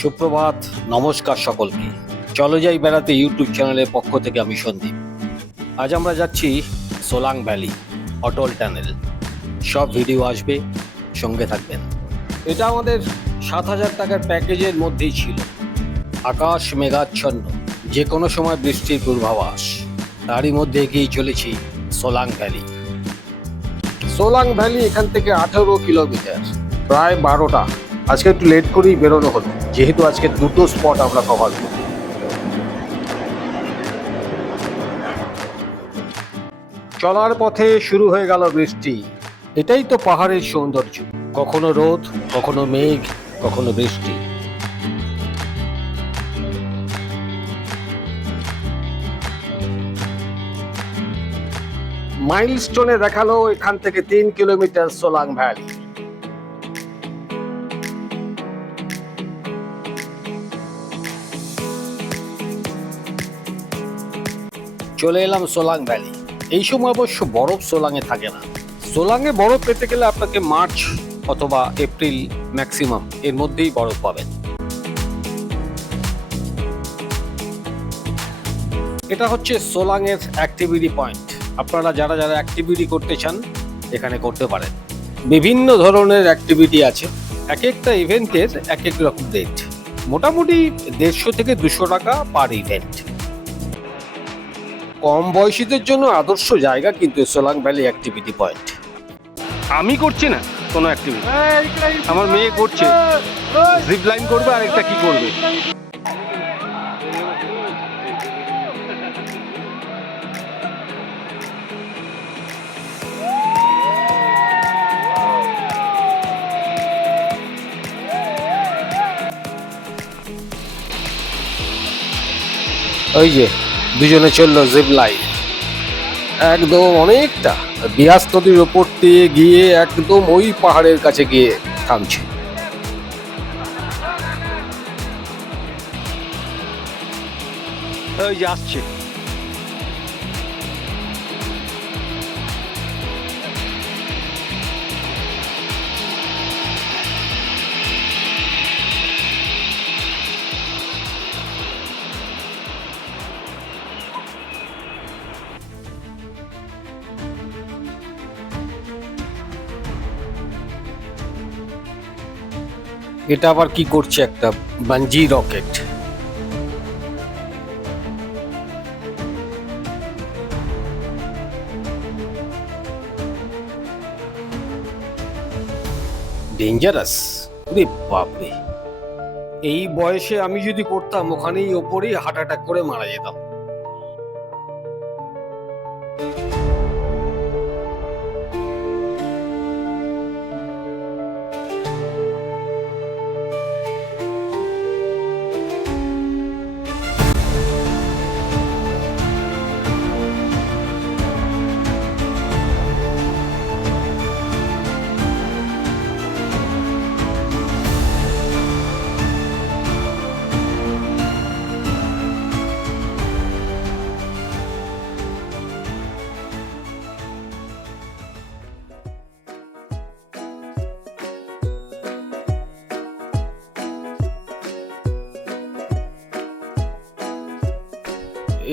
সুপ্রভাত, নমস্কার সকলকে। চলো যাই বেড়াতে ইউটিউব চ্যানেলের পক্ষ থেকে আমি সন্দীপ। আজ আমরা যাচ্ছি সোলাং ভ্যালি, অটল টানেল। সব ভিডিও আসবে, সঙ্গে থাকবেন। এটা আমাদের 7,000 টাকার প্যাকেজের মধ্যেই ছিল। আকাশ মেঘাচ্ছন্ন, যে কোনো সময় বৃষ্টির পূর্বাভাস। তারই মধ্যে এগিয়ে চলেছি সোলাং ভ্যালি। সোলাং ভ্যালি এখান থেকে 18 কিলোমিটার, প্রায় 12টা। আজকে একটু লেট করেই বেরোনো হলো, যেহেতু আজকে দুটো স্পট আমরা কভার করব। চলার পথে শুরু হয়ে গেল বৃষ্টি। এটাই তো পাহাড়ের সৌন্দর্য, কখনো রোদ, কখনো মেঘ, কখনো বৃষ্টি। মাইলস্টোনে দেখালো এখান থেকে 3 কিলোমিটার সোলাং ভ্যালি। চলে এলাম সোলাং ভ্যালি। এই সময় অবশ্য বরফ সোলাংয়ে থাকে না। সোলাংয়ে বরফ পেতে গেলে আপনাকে মার্চ অথবা এপ্রিল ম্যাক্সিমাম, এর মধ্যেই বরফ পাবেন। এটা হচ্ছে সোলাংয়ের অ্যাক্টিভিটি পয়েন্ট। আপনারা যারা যারা অ্যাক্টিভিটি করতে চান এখানে করতে পারেন। বিভিন্ন ধরনের অ্যাক্টিভিটি আছে, এক একটা ইভেন্টের এক এক রকম রেট। মোটামুটি 150 থেকে 200 টাকা পার ইভেন্ট। কম বয়সীদের জন্য আদর্শ জায়গা কিন্তু সোলাং ভ্যালি অ্যাক্টিভিটি পয়েন্ট। আমি করছি না কোনো অ্যাক্টিভিটি, আমার মেয়ে করছে। জিপ লাইন করবে আর একটা কি করবে। ওই যে দুজনে চললো জিপ লাইন, একদম অনেকটা বিয়াস নদীর ওপর দিয়ে গিয়ে একদম ওই পাহাড়ের কাছে গিয়ে থামছে। ওই যে আসছে। এটা আবার কি করছে, একটা বাঞ্জি রকেট। ডেঞ্জারাস, ওরে বাপরে। এই বয়সে আমি যদি করতাম, ওখানেই ওপরেই হার্ট অ্যাটাক করে মারা যেতাম।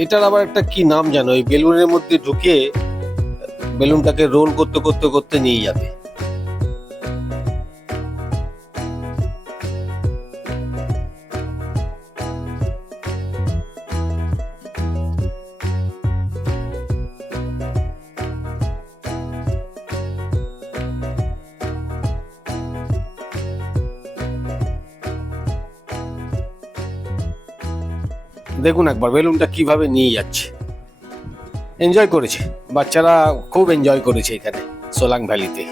এটার আবার একটা কি নাম জানো, এই বেলুনের মধ্যে ঢুকে বেলুনটাকে রোল করতে করতে করতে নিয়ে যাবে। দেখুন একবার বেলুনটা কিভাবে নিয়ে যাচ্ছে। এনজয় করেছে বাচ্চারা, খুব এনজয় করেছে এখানে সোলাং ভ্যালিতে।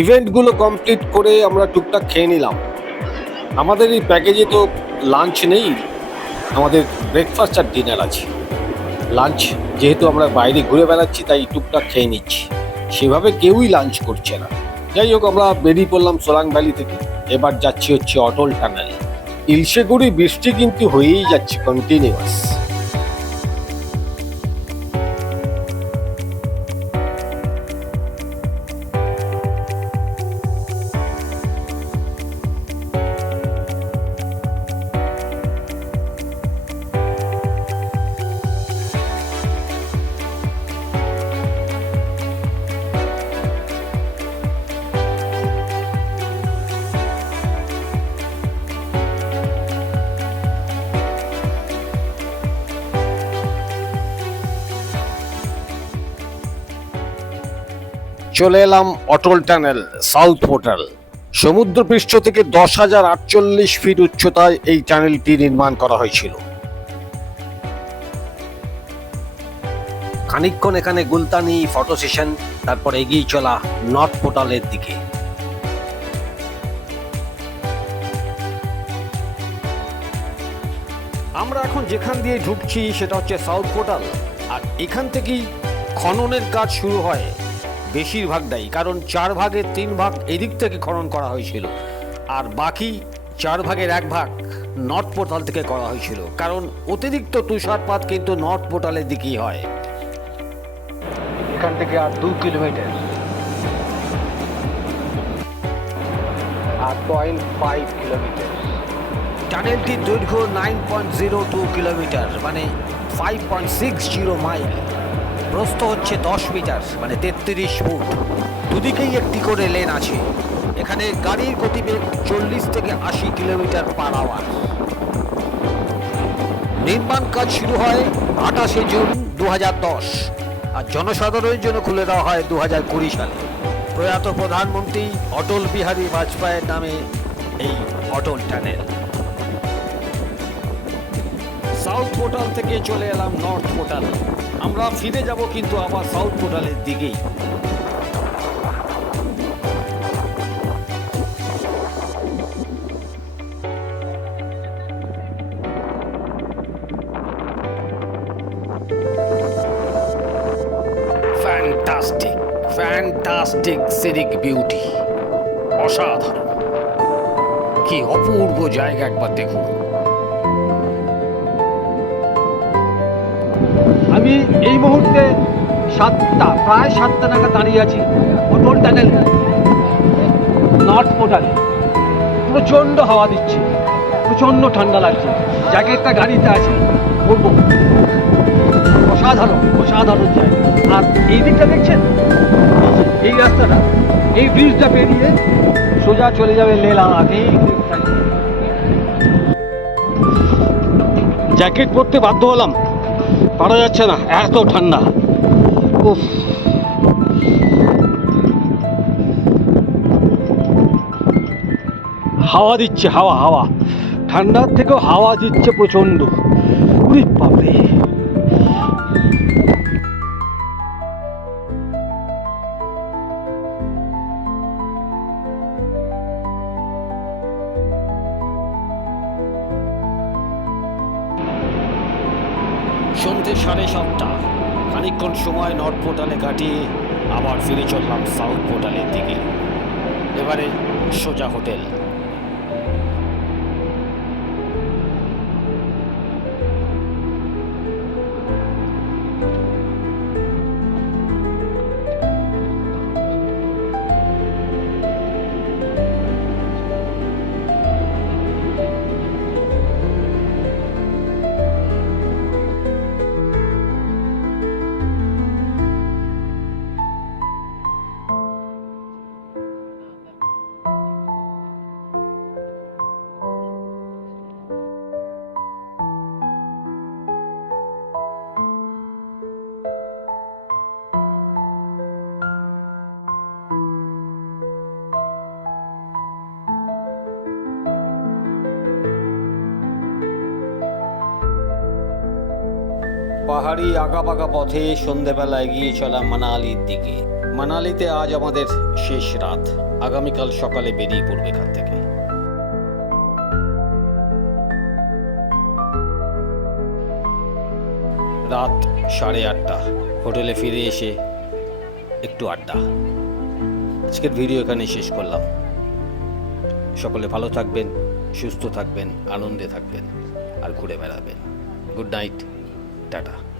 ইভেন্টগুলো কমপ্লিট করে আমরা টুকটাক খেয়ে নিলাম। আমাদের এই প্যাকেজে তো লাঞ্চ নেই, আমাদের ব্রেকফাস্ট আর ডিনার আছে। লাঞ্চ যেহেতু আমরা বাইরে ঘুরে বেড়াচ্ছি, তাই টুকটাক খেয়ে নিচ্ছি। সেভাবে কেউই লাঞ্চ করছে না। যাই হোক, আমরা বেরিয়ে পড়লাম সোলাং ভ্যালি থেকে। এবার যাচ্ছি হচ্ছে অটল টানেল। ইলশেগুড়ি বৃষ্টি কিন্তু হয়েই যাচ্ছে কন্টিনিউয়াস। চলে এলাম অটল টানেল সাউথ পোর্টাল। সমুদ্রপৃষ্ঠ থেকে 10,048 ফিট উচ্চতায় এই টানেলটি নির্মাণ করা হয়েছিল। খানিকক্ষণ এখানে গুলতানি ফটো সেশন, তারপর এগিয়ে চলা নর্থ পোর্টালের দিকে। আমরা এখন যেখান দিয়ে ঢুকছি সেটা হচ্ছে সাউথ পোর্টাল, আর এখান থেকেই খননের কাজ শুরু হয় বেশিরভাগটাই, কারণ 4 ভাগের 3 ভাগ এদিক থেকে খনন করা হয়েছিল, আর বাকি 4 ভাগের 1 ভাগ নর্থ পোর্টাল থেকে করা হয়েছিল, কারণ অতিরিক্ত তুষারপাত কিন্তু নর্থ পোর্টালের দিকেই হয়। এখান থেকে আর 2 কিলোমিটার, আর 0.5 কিলোমিটার। টানেলটির দৈর্ঘ্য 9.02 কিলোমিটার, মানে 5.60 মাইল। প্রস্থ হচ্ছে 10 মিটার, মানে 33 ফুট। দুদিকেই একটি করে লেন আছে। এখানে গাড়ির গতিবেগ 40 থেকে 80 কিলোমিটার পার আওয়ার। নির্মাণ কাজ শুরু হয় 28 জুন 2010, আর জনসাধারণের জন্য খুলে দেওয়া হয় 2020 সালে। প্রয়াত প্রধানমন্ত্রী অটল বিহারী বাজপেয়ীর নামে এই অটল টানেল। সাউথ পোর্টাল থেকে চলে এলাম নর্থ পোর্টাল। আমরা ফিরে যাব কিন্তু আবার সাউথ পোর্টালের দিকেই। ফ্যান্টাস্টিক ফ্যান্টাস্টিক সিনিক বিউটি, অসাধারণ, কি অপূর্ব জায়গা, একবার দেখুন। আমি এই মুহূর্তে প্রায় 7টা নাগাদ দাঁড়িয়ে আছি অটল টানেল নর্থ পোর্টালে। প্রচণ্ড হাওয়া দিচ্ছে, প্রচণ্ড ঠান্ডা লাগছে, জ্যাকেটটা গাড়িতে আছে, বলবো অসাধারণ অসাধারণ জায়গা। আর এই দিকটা দেখছেন, এই রাস্তাটা, এই ব্রিজটা পেরিয়ে সোজা চলে যাবে লে লাদাখ। এই জ্যাকেট পরতে বাধ্য হলাম, পারা যাচ্ছে না, এত ঠান্ডা। উফ, হাওয়া দিচ্ছে, হাওয়া হাওয়া ঠান্ডার থেকেও হাওয়া দিচ্ছে প্রচণ্ড। উরি বাপরে। সন্ধ্যে 7:30। খানিকক্ষণ সময় নর্থ পোর্টালে কাটিয়ে আবার ফিরে চললাম সাউথ পোর্টালের দিকে। এবারে সোজা হোটেল। পাহাড়ি আঁকাবাঁকা পথে সন্ধেবেলা এগিয়ে চলা মানালির দিকে। মানালিতে আজ আমাদের শেষ রাত, আগামীকাল সকালে বেরিয়ে পড়বে এখান থেকে। রাত 8:30, হোটেলে ফিরে এসে একটু আড্ডা। আজকের ভিডিও এখানে শেষ করলাম। সকলে ভালো থাকবেন, সুস্থ থাকবেন, আনন্দে থাকবেন আর ঘুরে বেড়াবেন। Good night, tata.